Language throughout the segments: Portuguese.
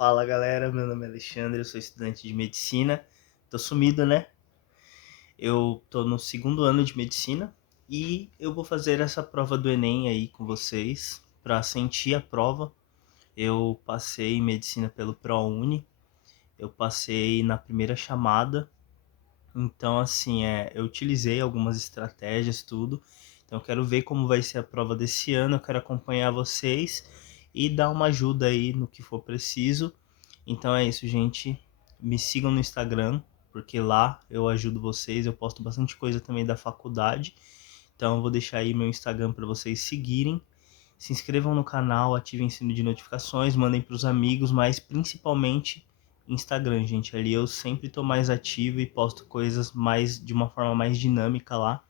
Fala galera, meu nome é Alexandre, eu sou estudante de medicina. Tô sumido, né? Eu tô no segundo ano de medicina e eu vou fazer essa prova do Enem aí com vocês para sentir a prova. Eu passei em medicina pelo ProUni, eu passei na primeira chamada, então assim, eu utilizei algumas estratégias, tudo. Então eu quero ver como vai ser a prova desse ano, eu quero acompanhar vocês e dar uma ajuda aí no que for preciso. Então é isso, gente. Me sigam no Instagram, porque lá eu ajudo vocês. Eu posto bastante coisa também da faculdade. Então eu vou deixar aí meu Instagram para vocês seguirem. Se inscrevam no canal, ativem o sino de notificações, mandem para os amigos, mas principalmente Instagram, gente. Ali eu sempre estou mais ativo e posto coisas mais de uma forma mais dinâmica lá.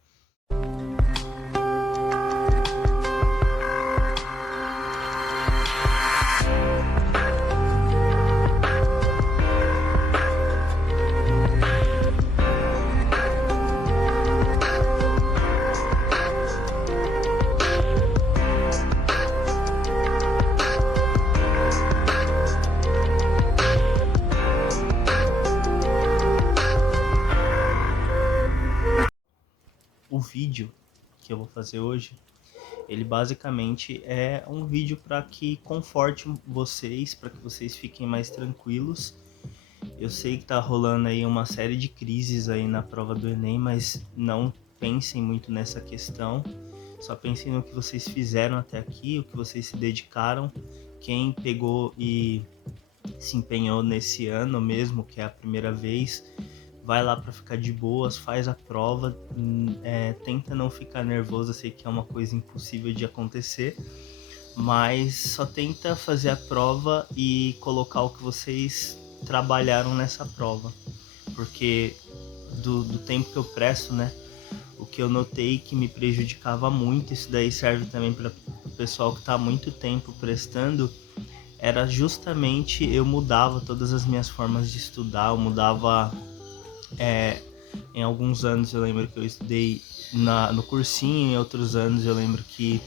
O vídeo que eu vou fazer hoje, ele basicamente é um vídeo para que conforte vocês, para que vocês fiquem mais tranquilos. Eu sei que tá rolando aí uma série de crises aí na prova do Enem, mas não pensem muito nessa questão. Só pensem no que vocês fizeram até aqui, o que vocês se dedicaram. Quem pegou e se empenhou nesse ano mesmo, que é a primeira vez, vai lá para ficar de boas, faz a prova, tenta não ficar nervoso. Eu sei que é uma coisa impossível de acontecer, mas só tenta fazer a prova e colocar o que vocês trabalharam nessa prova, porque do tempo que eu presto, né, o que eu notei que me prejudicava muito, isso daí serve também para o pessoal que está há muito tempo prestando, era justamente eu mudava todas as minhas formas de estudar, eu mudava. Em alguns anos eu lembro que eu estudei no cursinho, em outros anos eu lembro que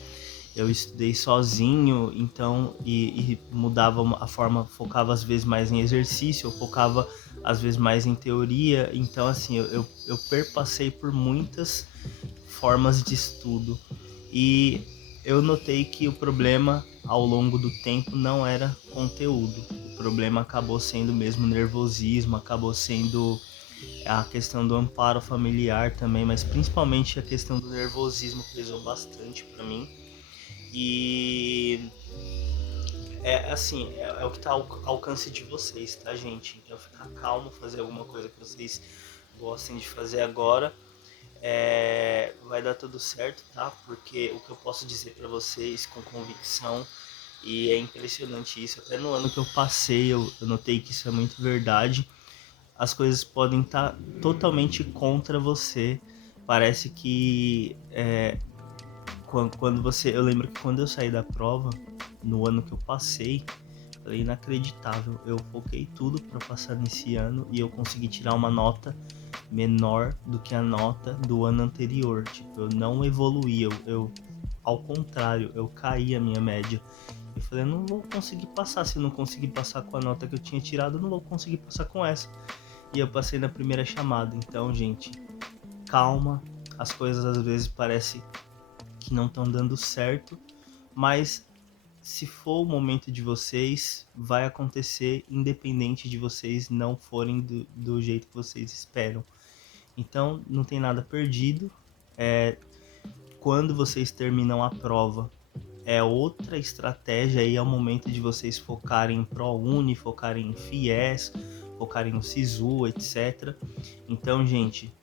eu estudei sozinho, então, e mudava a forma, focava às vezes mais em exercício, eu focava às vezes mais em teoria. Então assim, eu perpassei por muitas formas de estudo e eu notei que o problema ao longo do tempo não era conteúdo, o problema acabou sendo mesmo nervosismo, acabou sendo a questão do amparo familiar também, mas principalmente a questão do nervosismo pesou bastante para mim. E é assim, é o que tá ao alcance de vocês, tá, gente? Então ficar calmo, fazer alguma coisa que vocês gostem de fazer agora. Vai dar tudo certo, tá? Porque o que eu posso dizer para vocês com convicção, e é impressionante isso, até no ano que eu passei eu notei que isso é muito verdade, as coisas podem estar totalmente contra você. Parece que quando você. Eu lembro que quando eu saí da prova, no ano que eu passei, falei, inacreditável. Eu foquei tudo para passar nesse ano e eu consegui tirar uma nota menor do que a nota do ano anterior. Tipo, eu não evoluí, ao contrário, eu caí a minha média. Eu falei, eu não vou conseguir passar. Se eu não conseguir passar com a nota que eu tinha tirado, eu não vou conseguir passar com essa. E eu passei na primeira chamada. Então, gente, calma. As coisas às vezes parece que não estão dando certo, mas se for o momento de vocês, vai acontecer independente de vocês não forem do jeito que vocês esperam. Então, não tem nada perdido. Quando vocês terminam a prova, é outra estratégia, aí é o momento de vocês focarem em ProUni, focarem em FIES, focarem no SISU, etc. Então, gente,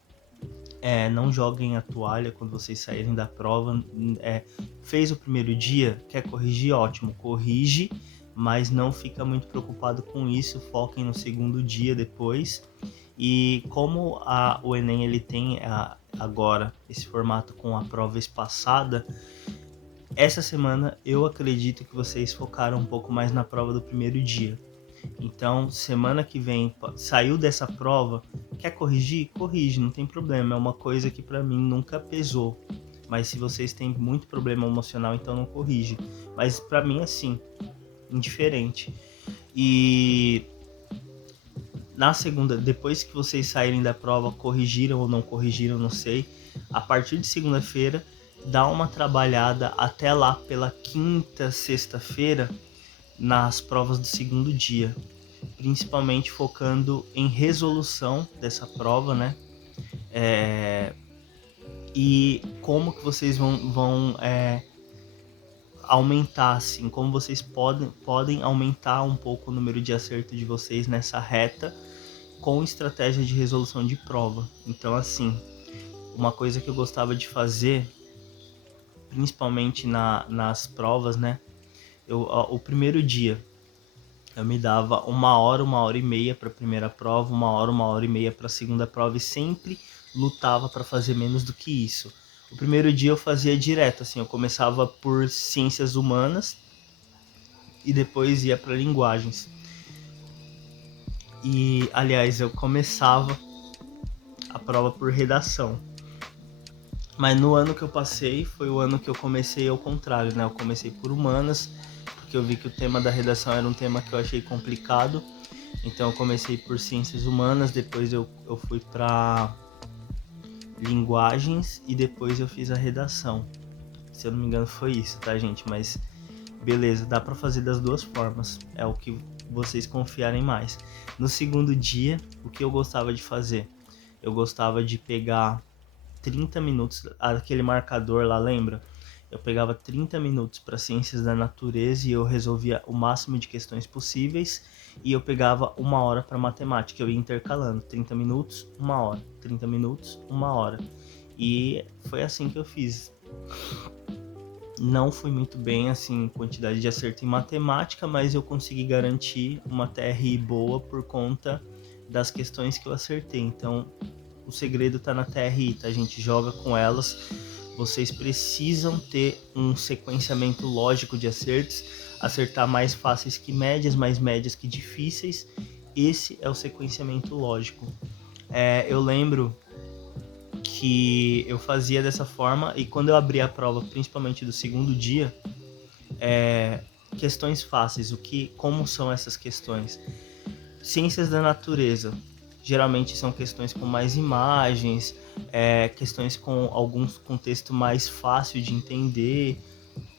não joguem a toalha quando vocês saírem da prova. Fez o primeiro dia, quer corrigir? Ótimo, corrige, mas não fica muito preocupado com isso, foquem no segundo dia depois. E como o Enem ele tem agora esse formato com a prova espaçada, essa semana eu acredito que vocês focaram um pouco mais na prova do primeiro dia. Então, semana que vem, saiu dessa prova, quer corrigir? Corrige, não tem problema. É uma coisa que pra mim nunca pesou. Mas se vocês têm muito problema emocional, então não corrige. Mas pra mim, assim, indiferente. E na segunda, depois que vocês saírem da prova, corrigiram ou não corrigiram, não sei, a partir de segunda-feira, dá uma trabalhada até lá pela quinta, sexta-feira, nas provas do segundo dia, principalmente focando em resolução dessa prova, né? E como que vocês vão aumentar, assim, como vocês podem aumentar um pouco o número de acerto de vocês nessa reta com estratégia de resolução de prova. Então, assim, uma coisa que eu gostava de fazer, principalmente nas provas, né? O primeiro dia, eu me dava 1 hora e meia para a primeira prova, 1 hora e meia para a segunda prova e sempre lutava para fazer menos do que isso. O primeiro dia eu fazia direto, assim, eu começava por ciências humanas e depois ia para linguagens. E, aliás, eu começava a prova por redação. Mas no ano que eu passei, foi o ano que eu comecei ao contrário, né? Eu comecei por humanas, porque eu vi que o tema da redação era um tema que eu achei complicado. Então eu comecei por ciências humanas, depois eu fui para linguagens e depois eu fiz a redação. Se eu não me engano foi isso, tá, gente? Mas beleza, dá para fazer das duas formas. É o que vocês confiarem mais. No segundo dia, o que eu gostava de fazer? Eu gostava de pegar 30 minutos, aquele marcador lá, lembra? Eu pegava 30 minutos para ciências da natureza e eu resolvia o máximo de questões possíveis, e eu pegava 1 hora para matemática, eu ia intercalando 30 minutos, 1 hora, 30 minutos, 1 hora. E foi assim que eu fiz. Não fui muito bem assim em quantidade de acerto em matemática, mas eu consegui garantir uma TRI boa por conta das questões que eu acertei. Então, o segredo tá na TRI, tá, gente? Joga com elas. Vocês precisam ter um sequenciamento lógico de acertos, acertar mais fáceis que médias, mais médias que difíceis. Esse é o sequenciamento lógico. Eu lembro que eu fazia dessa forma, e quando eu abri a prova, principalmente do segundo dia, questões fáceis. Como são essas questões? Ciências da natureza. Geralmente são questões com mais imagens, questões com algum contexto mais fácil de entender.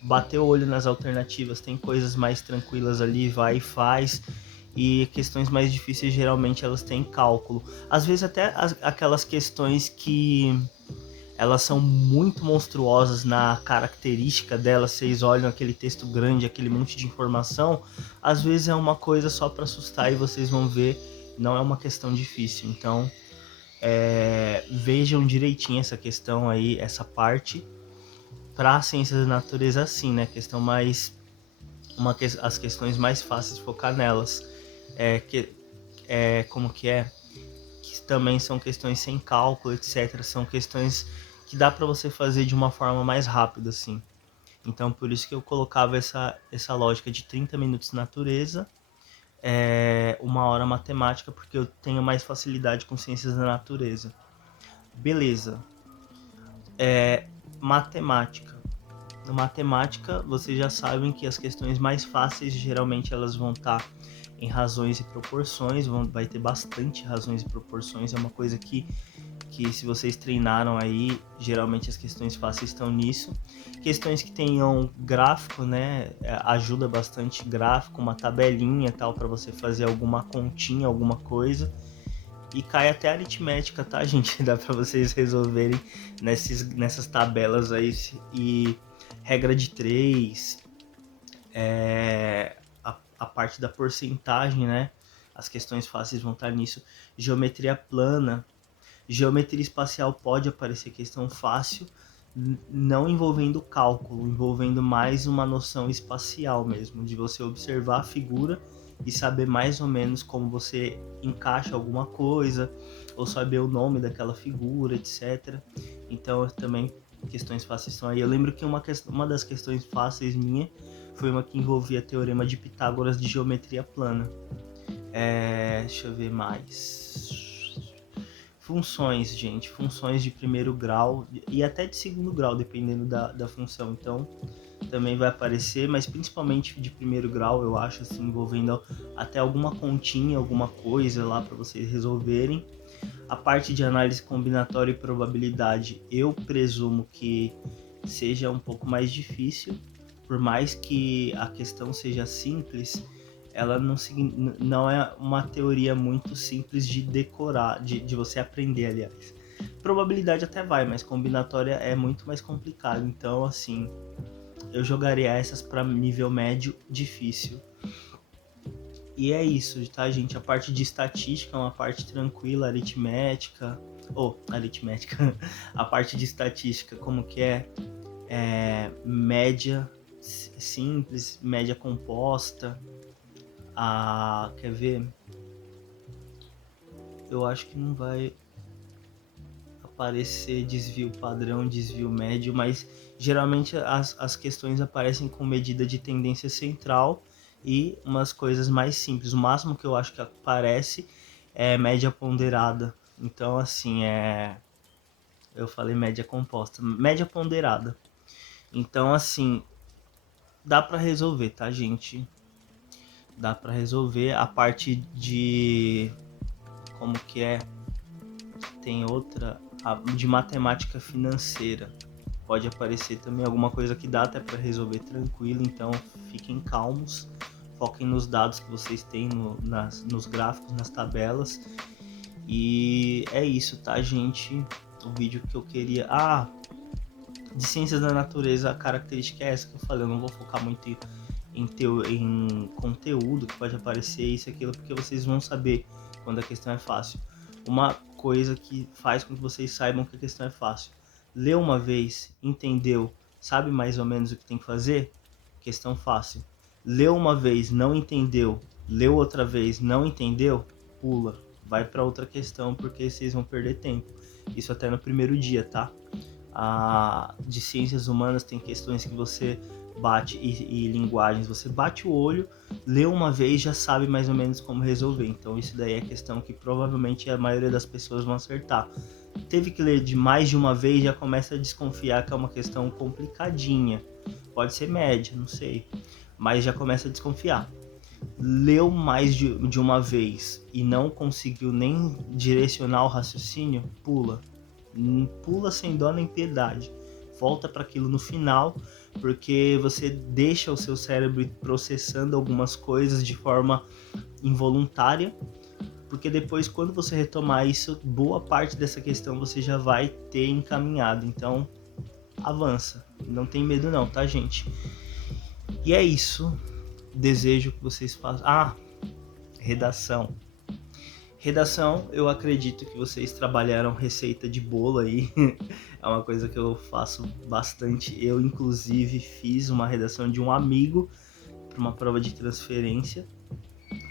Bater o olho nas alternativas, tem coisas mais tranquilas ali, vai e faz. E questões mais difíceis, geralmente elas têm cálculo. Às vezes até aquelas questões que elas são muito monstruosas na característica delas, vocês olham aquele texto grande, aquele monte de informação, às vezes é uma coisa só para assustar e vocês vão ver, não é uma questão difícil. Então, vejam direitinho essa questão aí, essa parte, para ciências da natureza assim, né? Questão mais, as questões mais fáceis, focar nelas. Como que é? Que também são questões sem cálculo, etc. São questões que dá para você fazer de uma forma mais rápida, assim. Então, por isso que eu colocava essa lógica de 30 minutos natureza, 1 hora matemática, porque eu tenho mais facilidade com ciências da natureza. Beleza. Matemática. Na matemática, vocês já sabem que as questões mais fáceis, geralmente elas vão estar em razões e proporções, vai ter bastante razões e proporções, é uma coisa que se vocês treinaram aí, geralmente as questões fáceis estão nisso. Questões que tenham gráfico, né, ajuda bastante gráfico, uma tabelinha e tal, para você fazer alguma continha, alguma coisa. E cai até aritmética, tá, gente? Dá para vocês resolverem nessas tabelas aí. E regra de 3, a parte da porcentagem, né? As questões fáceis vão estar nisso. Geometria plana. Geometria espacial pode aparecer questão fácil, não envolvendo cálculo, envolvendo mais uma noção espacial mesmo, de você observar a figura e saber mais ou menos como você encaixa alguma coisa, ou saber o nome daquela figura, etc. Então, também questões fáceis estão aí. Eu lembro que uma das questões fáceis minha foi uma que envolvia teorema de Pitágoras de geometria plana. Deixa eu ver mais. Funções, gente. Funções de primeiro grau e até de segundo grau, dependendo da função. Então, também vai aparecer, mas principalmente de primeiro grau, eu acho, assim, envolvendo até alguma continha, alguma coisa lá para vocês resolverem. A parte de análise combinatória e probabilidade, eu presumo que seja um pouco mais difícil, por mais que a questão seja simples, ela não é uma teoria muito simples de decorar, de você aprender, aliás. Probabilidade até vai, mas combinatória é muito mais complicado, então assim, eu jogaria essas para nível médio difícil. E é isso, tá, gente? A parte de estatística é uma parte tranquila, aritmética. Aritmética. A parte de estatística, como que média simples, média composta. Quer ver? Eu acho que não vai aparecer desvio padrão, desvio médio, mas geralmente as questões aparecem com medida de tendência central e umas coisas mais simples. O máximo que eu acho que aparece é média ponderada. Então, assim, eu falei média composta, média ponderada. Então, assim, dá para resolver, tá, gente? Dá para resolver a parte de como que tem outra de matemática financeira. Pode aparecer também alguma coisa que dá até para resolver tranquilo, então fiquem calmos, foquem nos dados que vocês têm nos gráficos, nas tabelas. E é isso, tá, gente? O vídeo que eu queria... de ciências da natureza, a característica é essa que eu falei, eu não vou focar muito em conteúdo que pode aparecer, isso e aquilo, porque vocês vão saber quando a questão é fácil. Uma coisa que faz com que vocês saibam que a questão é fácil. Leu uma vez, entendeu, sabe mais ou menos o que tem que fazer? Questão fácil. Leu uma vez, não entendeu, leu outra vez, não entendeu, pula. Vai para outra questão porque vocês vão perder tempo. Isso até no primeiro dia, tá? De ciências humanas tem questões que você bate e linguagens, você bate o olho, lê uma vez, já sabe mais ou menos como resolver. Então isso daí é questão que provavelmente a maioria das pessoas vão acertar. Teve que ler de mais de uma vez, já começa a desconfiar que é uma questão complicadinha. Pode ser média, não sei, mas já começa a desconfiar. Leu mais de uma vez e não conseguiu nem direcionar o raciocínio, pula. Pula sem dó nem piedade. Volta para aquilo no final, porque você deixa o seu cérebro processando algumas coisas de forma involuntária, porque depois, quando você retomar isso, boa parte dessa questão você já vai ter encaminhado. Então, avança. Não tem medo não, tá, gente? E é isso. Desejo que vocês façam... redação. Redação, eu acredito que vocês trabalharam receita de bolo aí. É uma coisa que eu faço bastante. Eu, inclusive, fiz uma redação de um amigo para uma prova de transferência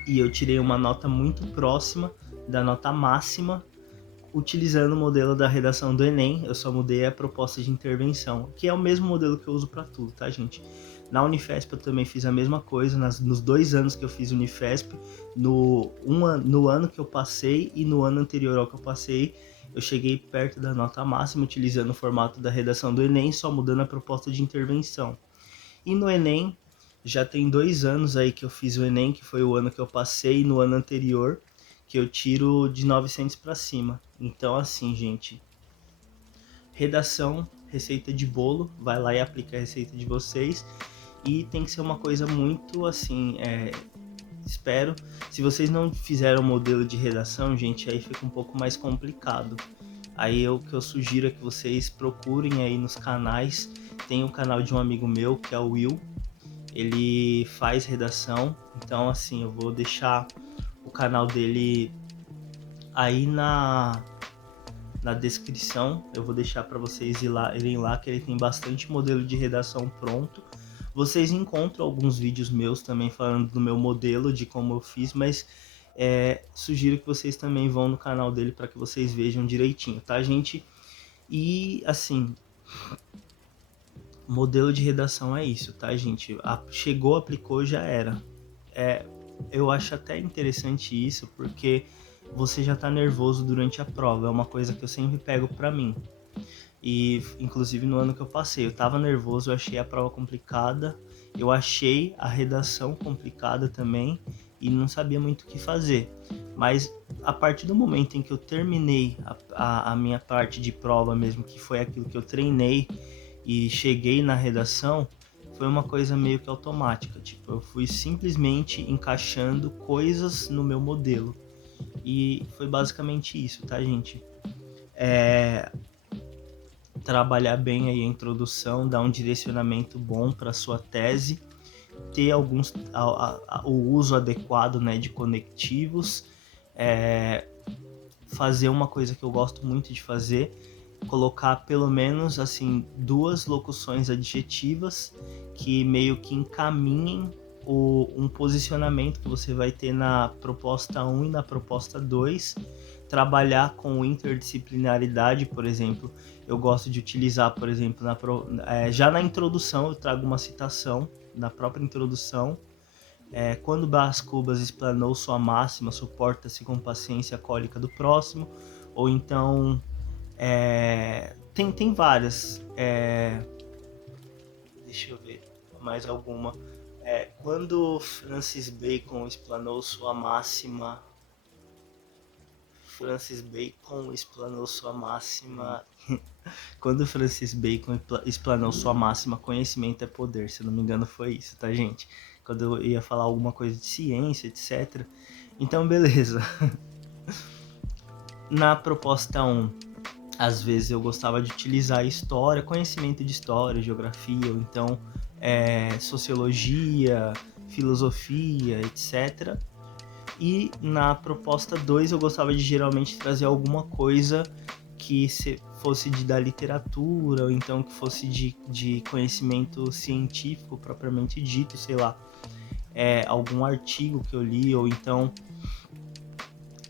e eu tirei uma nota muito próxima da nota máxima utilizando o modelo da redação do Enem. Eu só mudei a proposta de intervenção, que é o mesmo modelo que eu uso para tudo, tá, gente? Na Unifesp eu também fiz a mesma coisa, nos 2 anos que eu fiz Unifesp, no ano que eu passei e no ano anterior ao que eu passei, eu cheguei perto da nota máxima utilizando o formato da redação do Enem, só mudando a proposta de intervenção. E no Enem, já tem 2 anos aí que eu fiz o Enem, que foi o ano que eu passei, e no ano anterior, que eu tiro de 900 para cima. Então assim, gente, redação, receita de bolo, vai lá e aplica a receita de vocês. E tem que ser uma coisa muito assim, espero. Se vocês não fizeram modelo de redação, gente, aí fica um pouco mais complicado. Aí o que eu sugiro é que vocês procurem aí nos canais. Tem um canal de um amigo meu, que é o Will. Ele faz redação. Então, assim, eu vou deixar o canal dele aí na descrição. Eu vou deixar para vocês irem lá, que ele tem bastante modelo de redação pronto. Vocês encontram alguns vídeos meus também falando do meu modelo, de como eu fiz, mas sugiro que vocês também vão no canal dele para que vocês vejam direitinho, tá, gente? E, assim, modelo de redação é isso, tá, gente? Chegou, aplicou, já era. Eu acho até interessante isso, porque você já tá nervoso durante a prova, é uma coisa que eu sempre pego pra mim. E inclusive no ano que eu passei, eu tava nervoso, eu achei a prova complicada, eu achei a redação complicada também e não sabia muito o que fazer. Mas a partir do momento em que eu terminei a minha parte de prova mesmo, que foi aquilo que eu treinei e cheguei na redação, foi uma coisa meio que automática. Tipo, eu fui simplesmente encaixando coisas no meu modelo. E foi basicamente isso, tá, gente? Trabalhar bem aí a introdução, dar um direcionamento bom para sua tese, ter o uso adequado, né, de conectivos, fazer uma coisa que eu gosto muito de fazer, colocar pelo menos assim 2 locuções adjetivas que meio que encaminhem um posicionamento que você vai ter na proposta 1 e na proposta 2, trabalhar com interdisciplinaridade, por exemplo. Eu gosto de utilizar, por exemplo, já na introdução eu trago uma citação, na própria introdução, quando Brás Cubas explanou sua máxima, suporta-se com paciência a cólica do próximo, ou então tem várias, deixa eu ver mais alguma. Quando Francis Bacon explanou sua máxima, Francis Bacon explanou sua máxima. Quando Francis Bacon explanou sua máxima, conhecimento é poder, se eu não me engano foi isso, tá, gente? Quando eu ia falar alguma coisa de ciência, etc. Então, beleza. Na proposta 1, às vezes eu gostava de utilizar história, conhecimento de história, geografia, ou então sociologia, filosofia, etc. E na proposta 2 eu gostava de geralmente trazer alguma coisa que fosse da literatura, ou então que fosse de conhecimento científico propriamente dito, sei lá, algum artigo que eu li, ou então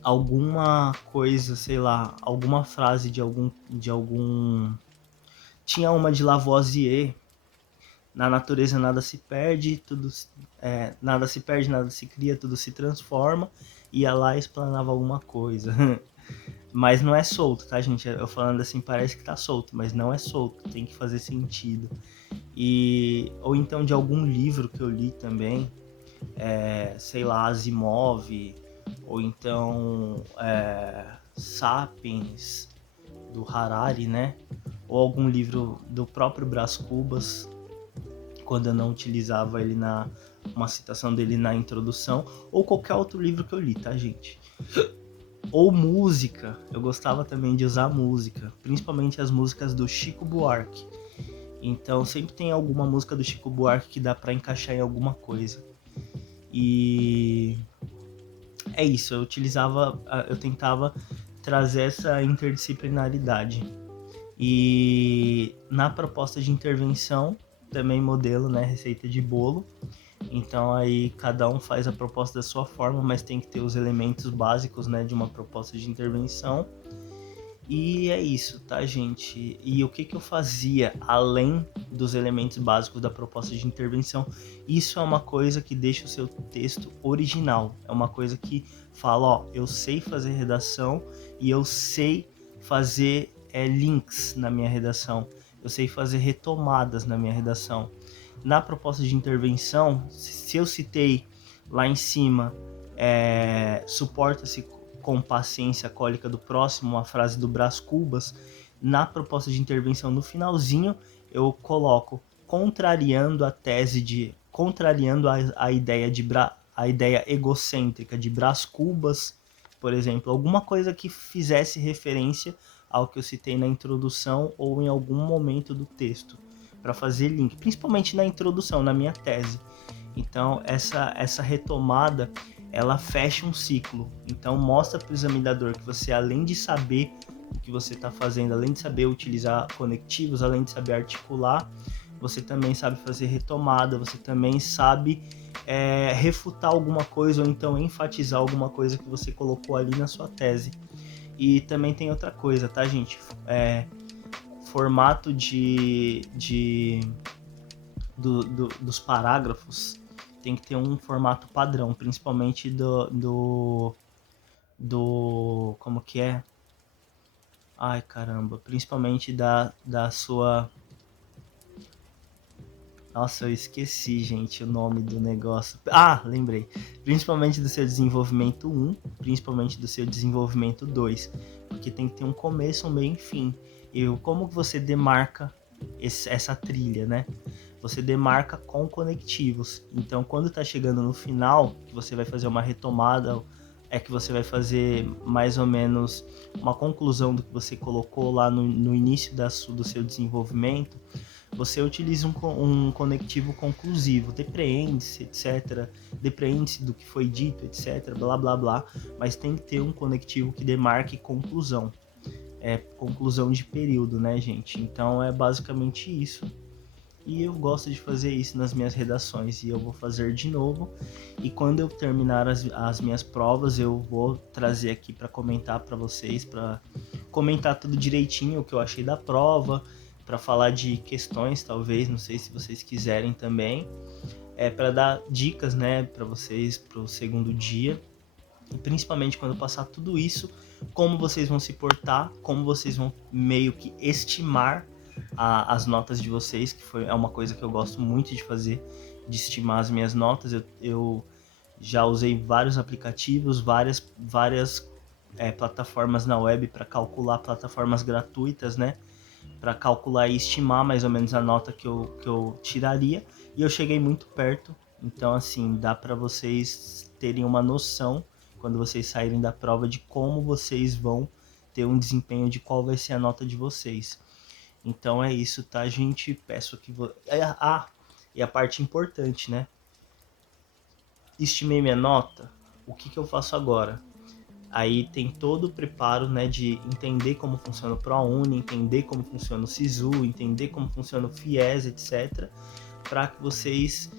alguma coisa, sei lá, alguma frase de algum. Tinha uma de Lavoisier: na natureza nada se perde, nada se perde, nada se cria, tudo se transforma. Ia lá e explanava alguma coisa. Mas não é solto, tá, gente? Eu falando assim parece que tá solto, mas não é solto, tem que fazer sentido. Ou então de algum livro que eu li também, sei lá, Asimov, ou então Sapiens, do Harari, né? Ou algum livro do próprio Brás Cubas, quando eu não utilizava ele uma citação dele na introdução, ou qualquer outro livro que eu li, tá, gente? Ou música, eu gostava também de usar música, principalmente as músicas do Chico Buarque. Então sempre tem alguma música do Chico Buarque que dá para encaixar em alguma coisa. E é isso, eu tentava trazer essa interdisciplinaridade. E na proposta de intervenção, também modelo, né, receita de bolo. Então aí cada um faz a proposta da sua forma, mas tem que ter os elementos básicos, né, de uma proposta de intervenção. E é isso, tá, gente? E o que eu fazia além dos elementos básicos da proposta de intervenção? Isso é uma coisa que deixa o seu texto original. É uma coisa que fala, ó, eu sei fazer redação e eu sei fazer links na minha redação. Eu sei fazer retomadas na minha redação. Na proposta de intervenção, se eu citei lá em cima, suporta-se com paciência a cólica do próximo, uma frase do Brás Cubas, na proposta de intervenção no finalzinho eu coloco contrariando a ideia a ideia egocêntrica de Brás Cubas, por exemplo, alguma coisa que fizesse referência ao que eu citei na introdução ou em algum momento do texto, para fazer link, principalmente na introdução, na minha tese. Então essa retomada ela fecha um ciclo. Então mostra para o examinador que você, além de saber o que você está fazendo, além de saber utilizar conectivos, além de saber articular, você também sabe fazer retomada, você também sabe refutar alguma coisa ou então enfatizar alguma coisa que você colocou ali na sua tese. E também tem outra coisa, tá, gente? Formato dos parágrafos tem que ter um formato padrão, principalmente do como que é? Ai, caramba, principalmente da sua... Nossa, eu esqueci, gente, o nome do negócio. Ah, lembrei. Principalmente do seu desenvolvimento 1, principalmente do seu desenvolvimento 2. Porque tem que ter um começo, um meio e um fim. E como você demarca essa trilha, né? Você demarca com conectivos. Então, quando está chegando no final, que você vai fazer uma retomada, é que você vai fazer mais ou menos uma conclusão do que você colocou lá no início do seu desenvolvimento, você utiliza um conectivo conclusivo, depreende-se, etc. Depreende-se do que foi dito, etc. Blá, blá, blá. Mas tem que ter um conectivo que demarque conclusão. É conclusão de período, né, gente? Então é basicamente isso. E eu gosto de fazer isso nas minhas redações e eu vou fazer de novo. E quando eu terminar as minhas provas, eu vou trazer aqui para comentar para vocês, para comentar tudo direitinho o que eu achei da prova, para falar de questões, talvez, não sei se vocês quiserem também, para dar dicas, né, para vocês para o segundo dia. E principalmente quando eu passar tudo isso, como vocês vão se portar, como vocês vão meio que estimar as notas de vocês, que é uma coisa que eu gosto muito de fazer, de estimar as minhas notas. Eu já usei vários aplicativos, várias plataformas na web para calcular, plataformas gratuitas, né? Para calcular e estimar mais ou menos a nota que eu tiraria. E eu cheguei muito perto, então assim, dá para vocês terem uma noção quando vocês saírem da prova de como vocês vão ter um desempenho, de qual vai ser a nota de vocês. Então é isso, tá, gente? Peço que... e a parte importante, né? Estimei minha nota, o que eu faço agora? Aí tem todo o preparo, né, de entender como funciona o ProUni, entender como funciona o SISU, entender como funciona o FIES, etc. Para que vocês,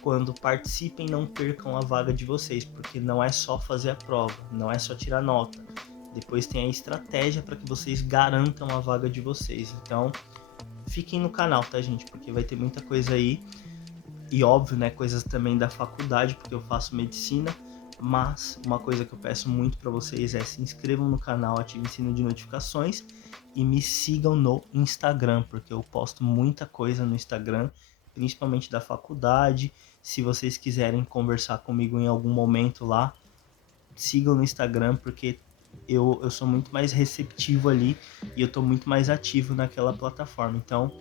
quando participem, não percam a vaga de vocês, porque não é só fazer a prova, não é só tirar nota. Depois tem a estratégia para que vocês garantam a vaga de vocês. Então, fiquem no canal, tá, gente? Porque vai ter muita coisa aí. E óbvio, né, coisas também da faculdade, porque eu faço medicina. Mas uma coisa que eu peço muito para vocês é se inscrevam no canal, ativem o sino de notificações e me sigam no Instagram, porque eu posto muita coisa no Instagram, principalmente da faculdade. Se vocês quiserem conversar comigo em algum momento lá, sigam no Instagram, porque eu sou muito mais receptivo ali e eu tô muito mais ativo naquela plataforma. Então,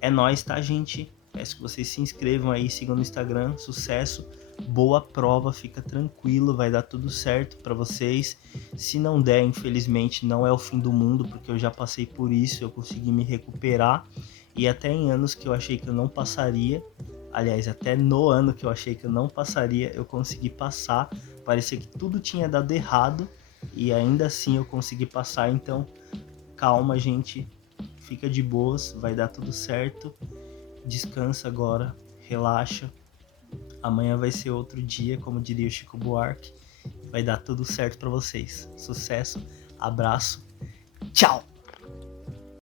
é nóis, tá, gente? Peço que vocês se inscrevam aí, sigam no Instagram. Sucesso, boa prova, fica tranquilo, vai dar tudo certo para vocês. Se não der, infelizmente, não é o fim do mundo, porque eu já passei por isso, eu consegui me recuperar. E até em anos que eu achei que eu não passaria, aliás, até no ano que eu achei que eu não passaria, eu consegui passar. Parecia que tudo tinha dado errado e ainda assim eu consegui passar. Então, calma, gente, fica de boas, vai dar tudo certo. Descansa agora, relaxa. Amanhã vai ser outro dia, como diria o Chico Buarque. Vai dar tudo certo para vocês. Sucesso, abraço, tchau!